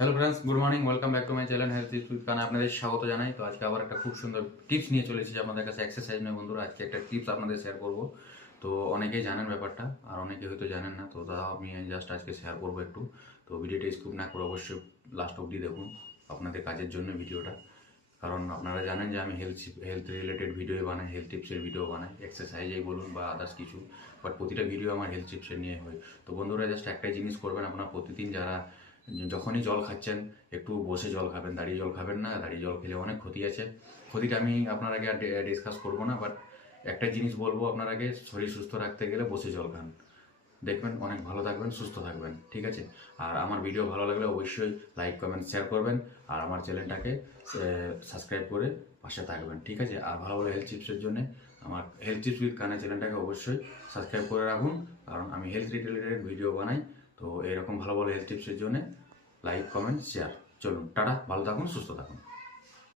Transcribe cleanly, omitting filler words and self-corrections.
Hello friends, good morning, welcome back to my channel health tips with কানা। আপনাদের স্বাগত জানাই। তো আজকে আবার একটা খুব সুন্দর টিপস নিয়ে চলে এসেছি আপনাদের কাছে। এক্সারসাইজ নয় বন্ধুরা, আজকে একটা টিপস আপনাদের শেয়ার করব। তো অনেকেই জানেন ব্যাপারটা, আর অনেকে হয়তো জানেন না। তো তাও আমি জাস্ট আজকে শেয়ার করবো একটু। তো ভিডিওটা স্কিপ না করে অবশ্যই লাস্ট অবধি দেখুন, আপনাদের কাজের জন্য ভিডিওটা। কারণ আপনারা জানেন যে আমি হেলথ রিলেটেড ভিডিও বানাই, হেলথ টিপসের ভিডিও বানাই, এক্সারসাইজেই বলুন বা আদার্স কিছু। বাট প্রতিটা ভিডিও আমার হেলথ টিপসের নিয়ে হয়। তো বন্ধুরা জাস্ট একটাই জিনিস করবেন, আপনারা প্রতিদিন যারা যখনই জল খাচ্ছেন একটু বসে জল খাবেন, দাঁড়িয়ে জল খাবেন না। দাঁড়িয়ে জল খেলে অনেক ক্ষতি আছে। ক্ষতিটা আমি আপনার আগে ডিসকাস করবো না, বাট একটা জিনিস বলবো আপনার আগে, শরীর সুস্থ রাখতে গেলে বসে জল খান, দেখবেন অনেক ভালো থাকবেন, সুস্থ থাকবেন, ঠিক আছে? আর আমার ভিডিও ভালো লাগলে অবশ্যই লাইক কমেন্ট শেয়ার করবেন, আর আমার চ্যানেলটাকে সাবস্ক্রাইব করে পাশে থাকবেন, ঠিক আছে? আর ভালো ভালো হেলথ টিপসের জন্য আমার হেলথ টিপস উইথ কানা চ্যানেলটাকে অবশ্যই সাবস্ক্রাইব করে রাখুন, কারণ আমি হেলথ রিলেটেড ভিডিও বানাই। তো এরকম ভালো ভালো হেলথ টিপসের জন্য লাইক কমেন্ট শেয়ার। চলুন টাটা, ভালো থাকুন, সুস্থ থাকুন।